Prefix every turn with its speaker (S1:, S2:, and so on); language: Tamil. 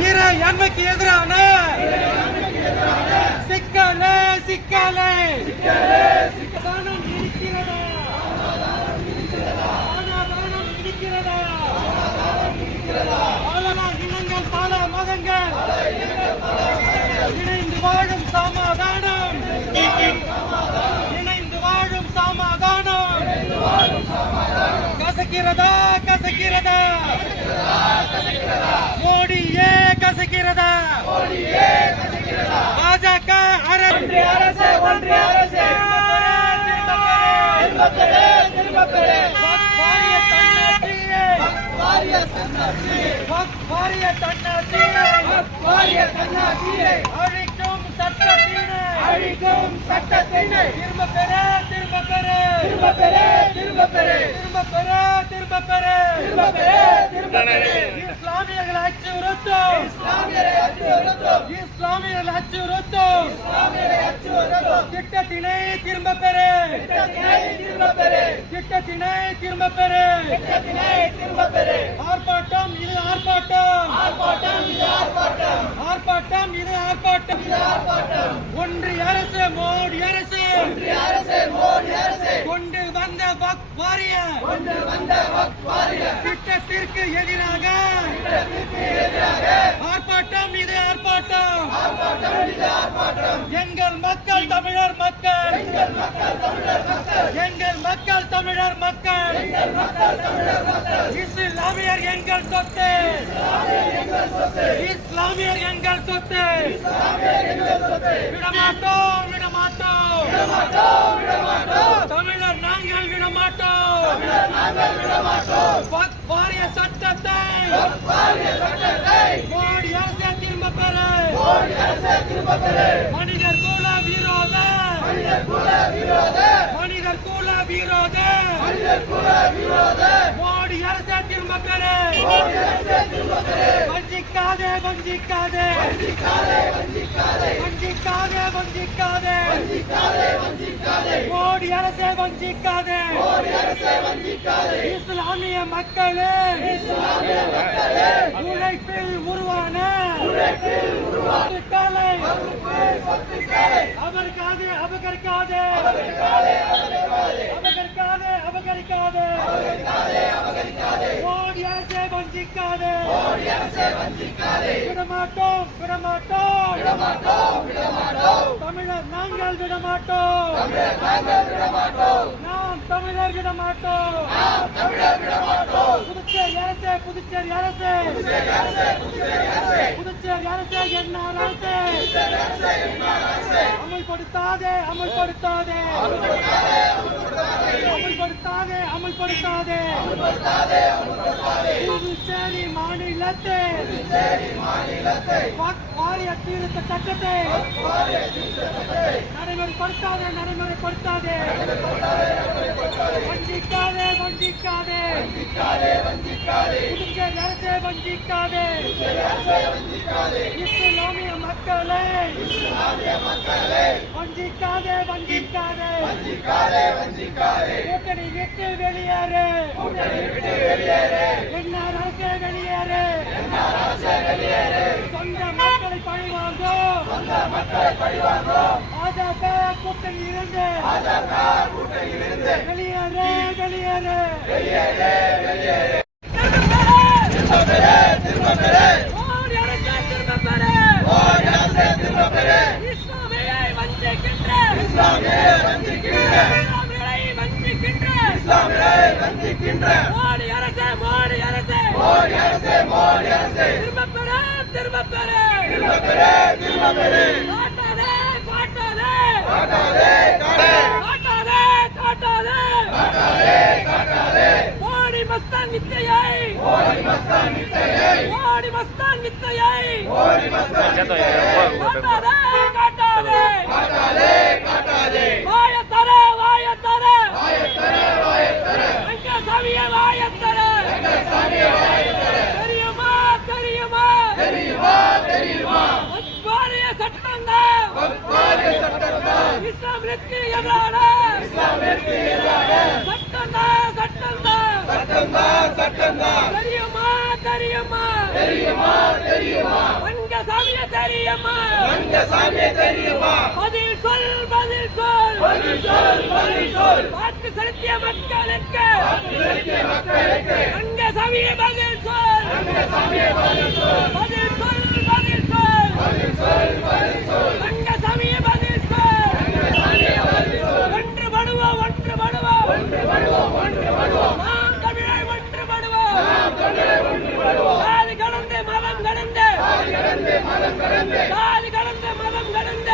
S1: ஈர எதிரான சிக்கலே சிக்கலே. இருக்கிறதா? ஆனாதானம் இருக்கிறதா? ஆளலா இனங்கள் பல மதங்கள். இணைந்து வாழ கசக்கிறதா கசக்கிறதா? மோடியே கசக்கிறதா? பாஜக அரசு. அரசு ஒன்றிய அரசு. வாரிய தன்னாட்சியை அழிக்கும் சட்டத்தினை. அழிக்கும் சட்டத்தினை. திரும்ப பெற திரும்ப பெற. திரும்ப பெற திரும்ப பெற திரும்ப பெற திரும்ப பெற திரும்ப பெற இஸ்லாமியர்கள் அச்சுறுத்தும் இஸ்லாமியரை அச்சுறுத்தும் இஸ்லாமியர்கள் அச்சுறுத்தும் இஸ்லாமியரை அச்சுறுத்தும் திட்டத்தினை திரும்ப பெற. திரும்ப பெற. திட்டத்தினை திரும்ப பெற. திட்டத்தினை திரும்ப பெற. ஆர்ப்பாட்டம் இது ஆர்ப்பாட்டம். ஆர்ப்பாட்டம் இது ஆர்ப்பாட்டம். ஆர்ப்பாட்டம் இது ஆர்ப்பாட்டம். இது ஆர்ப்பாட்டம். ஒன்றிய அரசு மோடி அரசு. ஒன்றிய அரசு மோடி அரசு. கொண்டு வந்த வக் வாரிய. கொண்டு வந்த வக் வாரிய. திட்டத்திற்கு எதிராக. திட்டத்திற்கு எதிராக ஆர்ப்பாட்டம் இது ஆர்ப்பாட்டம் ஆர்ப்பாட்டம் இது ஆர்ப்பாட்டம் எங்கள் மக்கள் தமிழர் மக்கள். எங்கள் மக்கள் தமிழர் மக்கள். இஸ்லாமியர் எங்கள் சொத்து. இஸ்லாமியர் எங்கள் சொத்து. விடமாட்டோம் விடமாட்டோம். தமிழர் நாங்கள் விடமாட்டோம். வக்ஃப் வாரிய சட்டத்தை. மனிதர் கூல விரோத. மனிதர் கூல விரோத. மனிதர் கூல விரோத. மனிதர் கூல விரோத. மோடி அரசு மக்களே வஞ்சிக்காதே வஞ்சிக்காதே. வஞ்சிக்காதே வஞ்சிக்காதே. வஞ்சிக்காதே மோடி அரசே வஞ்சிக்காதே. இஸ்லாமிய மக்களே. உழைப்பில் உருவான சொத்துக்களை அபகரிக்காதே அபகரிக்காதே. அபகரிக்காதே அபகரிக்காதே. மோடி அரசே வஞ்சிக்காதே மோடி அரசே வஞ்சிக்காதே விடமாட்டோம். விடமாட்டோம் விடமாட்டோம். விடமாட்டோம் தமிழர் நாங்கள் விடமாட்டோம். தமிழர் நாங்கள் விடமாட்டோம் நாம் தமிழர் விடமாட்டோம். நாம் புதுச்சேரி அரசே புதுச்சேரி அரசே. புதுச்சேரி அரசே என்ன அரசே. அமல்படுத்தாதே அமல்படுத்தாதே அமல்படுத்தாதே. அமல்படுத்தாதே. புதுச்சேரி மாநிலத்தை வாரிய திருத்த சட்டத்தை நடைமுறைப்படுத்தாதே நடைமுறைப்படுத்தாதே. வஞ்சிக்காதே வஞ்சிக்காதே. புதுச்சேரி அரசே வஞ்சிக்காதே. இஸ்லாமிய மக்களை. வஞ்சிக்காதே வஞ்சிக்காதே. வஞ்சிக்காதே வஞ்சிக்காதே கூட்டணி விட்டு வெளியேறு. கூட்டணி விட்டு வெளியேறு என்ன அரசே வெளியேறு என்ன அரசே வெளியேறு சொந்த மக்களை திரும்ப
S2: பெற திரும்ப பெற வஞ்சிக்கின்ற இஸ்லாமியரை வஞ்சிக்கின்ற மோடி அரசே மோடி அரசே. திரும்ப பெற திரும்ப பெற
S1: காட்டாதே காட்டாதே.
S2: காட்டாதே மோடி
S1: மஸ்தான் வித்தையை
S2: ஓடி மஸ்தான் வித்தையை
S1: ஓடி
S2: மஸ்தான் வித்தையை ஓடி மஸ்தான் வித்தையை காட்டாதே காட்டாதே. காட்டாதே காட்டாதே வாய தர
S1: வாய தர
S2: வாய தர வாய தர எங்க சாமிய வாய தர எங்க சாமிய வாய தர
S1: தெரியுமா தெரியுமா?
S2: தெரியுமா தெரியுமா
S1: ஒப்பாரிய சட்டங்க
S2: ஒப்பாரிய சட்டங்க
S1: இஸ்லாமிற்கு எதிரான.
S2: இஸ்லாமிற்கு எதிரான
S1: சட்டங்க சட்டங்க
S2: சட்டம்தான் சட்டம்தான்
S1: தெரியுமா தெரியுமா?
S2: தெரியுமா தெரியுமா?
S1: மங்க சாமிய தெரியுமா?
S2: மங்க சாமிய தெரியுமா? பதில்
S1: சொல் பதில் சொல். பதில் சொல் பதில் சொல். வாக்கு செலுத்திய
S2: மக்களுக்கு. வாக்கு செலுத்திய மக்களுக்கு. மங்க
S1: சாமிய பதில் சொல். மங்க சாமிய பதில் சொல். பதில் சொல் பதில் சொல். பதில் சொல் பதில்
S2: கடந்த சாதி கடந்த
S1: மதம் கடந்த